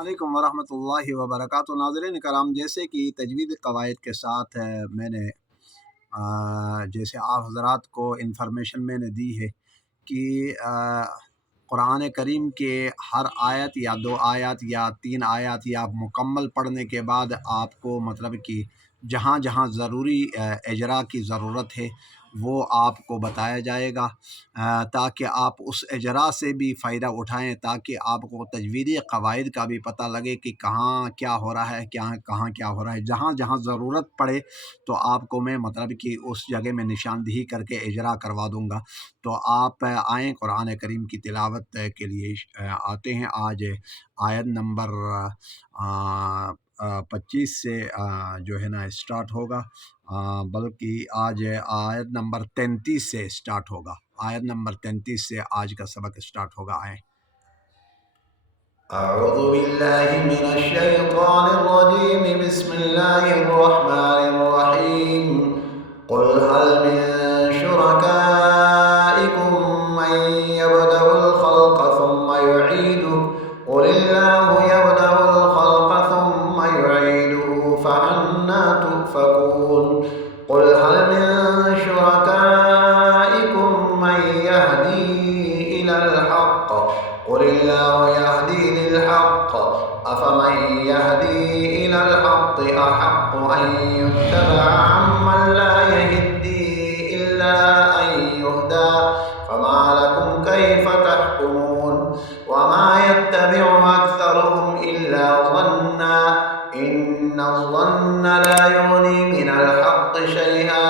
علیکم ورحمۃ اللہ وبرکاتہ۔ ناظرین کرام، جیسے کہ تجوید قواعد کے ساتھ میں نے جیسے آپ حضرات کو انفارمیشن میں نے دی ہے کہ قرآن کریم کے ہر آیت یا 2 آیات یا 3 آیات یا مکمل پڑھنے کے بعد آپ کو مطلب کہ جہاں جہاں ضروری اجرا کی ضرورت ہے وہ آپ کو بتایا جائے گا، تاکہ آپ اس اجرا سے بھی فائدہ اٹھائیں، تاکہ آپ کو تجویدی قواعد کا بھی پتہ لگے کہ کہاں کیا ہو رہا ہے، کہاں کیا ہو رہا ہے۔ جہاں جہاں ضرورت پڑے تو آپ کو میں مطلب کہ اس جگہ میں نشاندہی کر کے اجرا کروا دوں گا۔ تو آپ آئیں، قرآن کریم کی تلاوت کے لیے آتے ہیں۔ آج آیت نمبر 25 سے جو ہے نا اسٹارٹ ہوگا، بلکہ آج آیت نمبر 33 سے اسٹارٹ ہوگا۔ آیت نمبر 33 سے آج کا سبق اسٹارٹ ہوگا۔ آئیں۔ اعوذ باللہ من الشیطان الرجیم، بسم اللہ الرحمن الرحیم۔ قل هل من شرکائکم من یبدأ الخلق ثم یعیده قل اللہ یبدأ الخلق ثم یعیده فأنا تؤفکون۔ قل هل من شرکائکم من یهدی إلى الحق قل اللہ یهدی للحق أفمن يهدي إلى الحق أحق أن يتبع عمن لا يهدي إلا أن يهدى فما لكم كيف تحكمون؟ وما يتبع أكثرهم إلا ظنا إن الظن لا يغني من الحق شيئا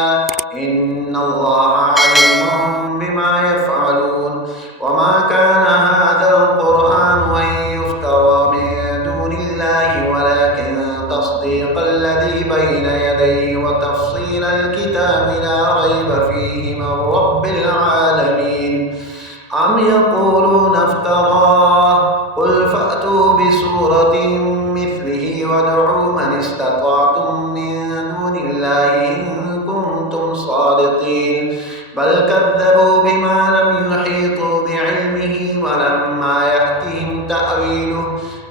إن الله عليم بما يفعلون۔ وما كان هذا القرآن أن يفترى من دون الله ولكن تصديق الذي بين يديه وتفصيل الكتاب لا ريب فيه من رب العالمين۔ أم يقولون افتراه قل فأتوا بسورة مثله وادعوا من استطعتم من دون الله إن كنتم صادقين بل كذبوا بما لم يحيطوا بعلمه ولما يأتهم تأويله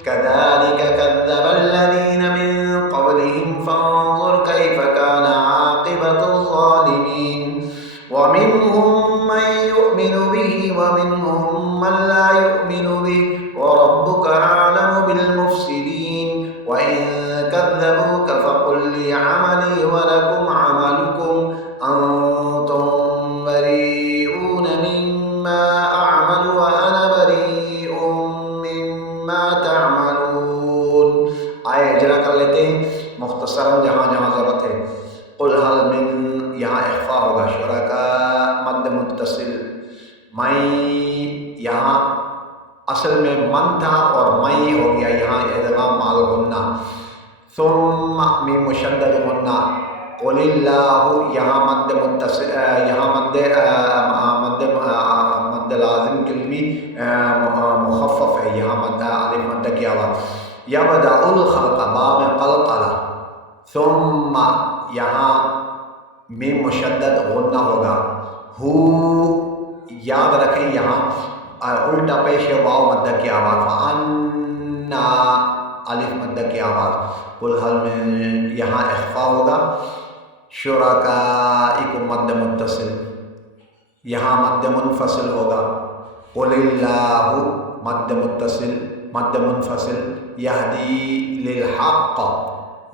كذلك كذب الذين من قبلهم فانظر كيف كان عاقبة الظالمين۔ ومنهم من يؤمن به ومنهم من لا يؤمن به وربك أعلم بالمفسدين۔ وإن كذبوك فقل لي عملي ولكم عملكم أنتم بريئون مما أعمل وأنا بريء مما تعملون۔ آئے اجرا کر لیتے ہیں مختصراً جہاں جہاں ضرورت ہے۔ قل هل من، یہاں اخفا ہوگا، شرکاء مد متصل، میں یہاں اصل میں من تھا اور میں ہو گیا یہاں ادغام مع الغنہ، ثم میم مشدد غنہ، قل اللہ یہاں مد متصل، یہاں مد لازم کلمی مخفف ہے، یہاں مد الف مد کی آواز، یبدأ الخلق با میں قلقلہ، ثم یہاں میم مشدد غنہ ہوگا، ہو یاد رکھیں یہاں الٹا پیش واو مد کی آواز، فانا الف مد کی آواز، قل حل میں یہاں اخفا ہوگا، شرکائکم مد متصل، یہاں مد منفصل ہوگا، قل اللہ مد متصل مد منفصل، یہدی للحق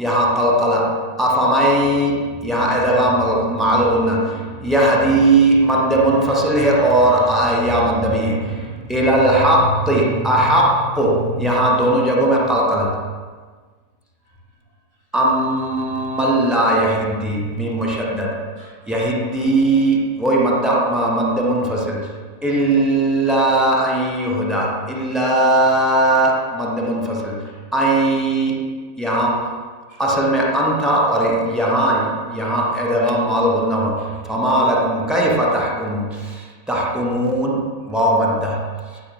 یہاں قلقلہ، افمن یہاں ادغام مع الغنہ، یہدی مد منفصل ہے اور یا مد بھی ہے، الی الحق احق یہاں دونوں جگہوں میں قلقلہ، امن لا یہدی میم مشدد، یہدی وہی مد منفصل، الا ان یہدا الا مد منفصل، این یہاں اصل میں ان تھا اور یہاں ادغام مع الغنہ ہوا، فما لکم کیف تحکمون، تحکمون واو مدہ،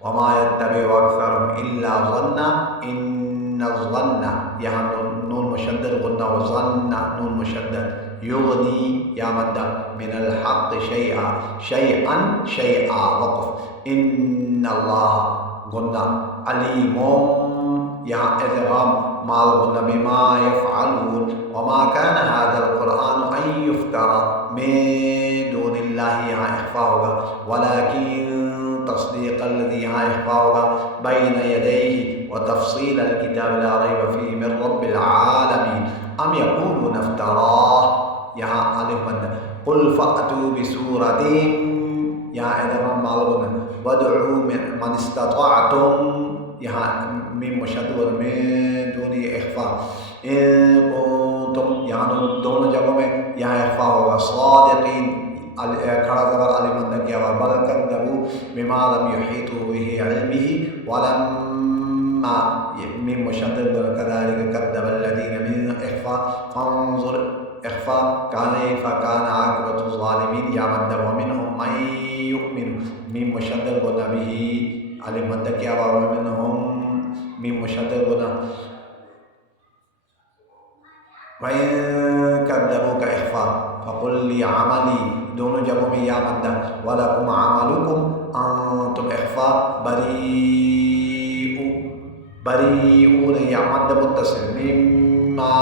وما یتبع اکثرهم الا ظنا ان الظن یہاں نون مشدد غنہ و ظن نون مشدد، یغنی یا مدہ، من الحق شیئا شیئا شیئا وقف، ان اللہ غنہ، علیم یہاں ادغام مال غنہ بما یفعلون وما كان هذا القرآن ان يفترى من دون اللہ یہاں اخفا ہوگا ولكن تصدیق الذی یہاں اخفا ہوگا بین یدیہ وتفصیل الکتاب لا ریب فیہ من رب العالمین ام یقولون افتراہ یہاں الف بند قل فأتوا بسورۃ یہاں ادغام مال غنہ وادعوا من استطعتم یہاں میم مشدد میں دونی اخفا ان کنتم یہاں دونوں جگہوں میں یہاں اخفا ہوگا صادقین کھڑا زبر علی مندہ کیا ہوا بل کذبوا بما لم یحیطوا به علمه ولما میم مشدد كذلك كذب الذين من اخفا فانظر اخفا كيف كان عاقبة الظالمين یا مندہ ومنهم من يؤمن میم مشدد به علی مدہ کیا ہوا ومنہم میم مشدد گنا وَإِن كَذَّبُوكَ إِخْفَاء فَقُلْ لِي عَمَلِي دونوں جگہوں میں یا مدہ وَلَكُمْ عَمَلُكُمْ أَنْتُمْ إِخْفَاء بَرِيئُونَ یا مدہ متصل مما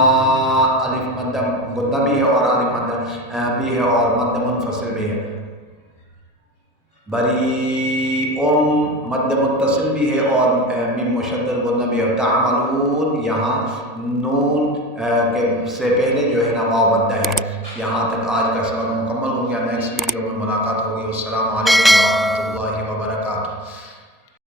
الف مدہ گنہ بھی ہے اور الف مدہ بھی ہے اور مدہ منفصل بھی ہے مد متصل بھی ہے اور میم مشدد غنہ بھی ہے تعملون یہاں نون کے سے پہلے جو ہے نا واو مدہ ہے یہاں تک آج کا سبق مکمل ہو گیا نیکسٹ ویڈیو میں ملاقات ہوگی السلام علیکم ورحمۃ اللہ وبرکاتہ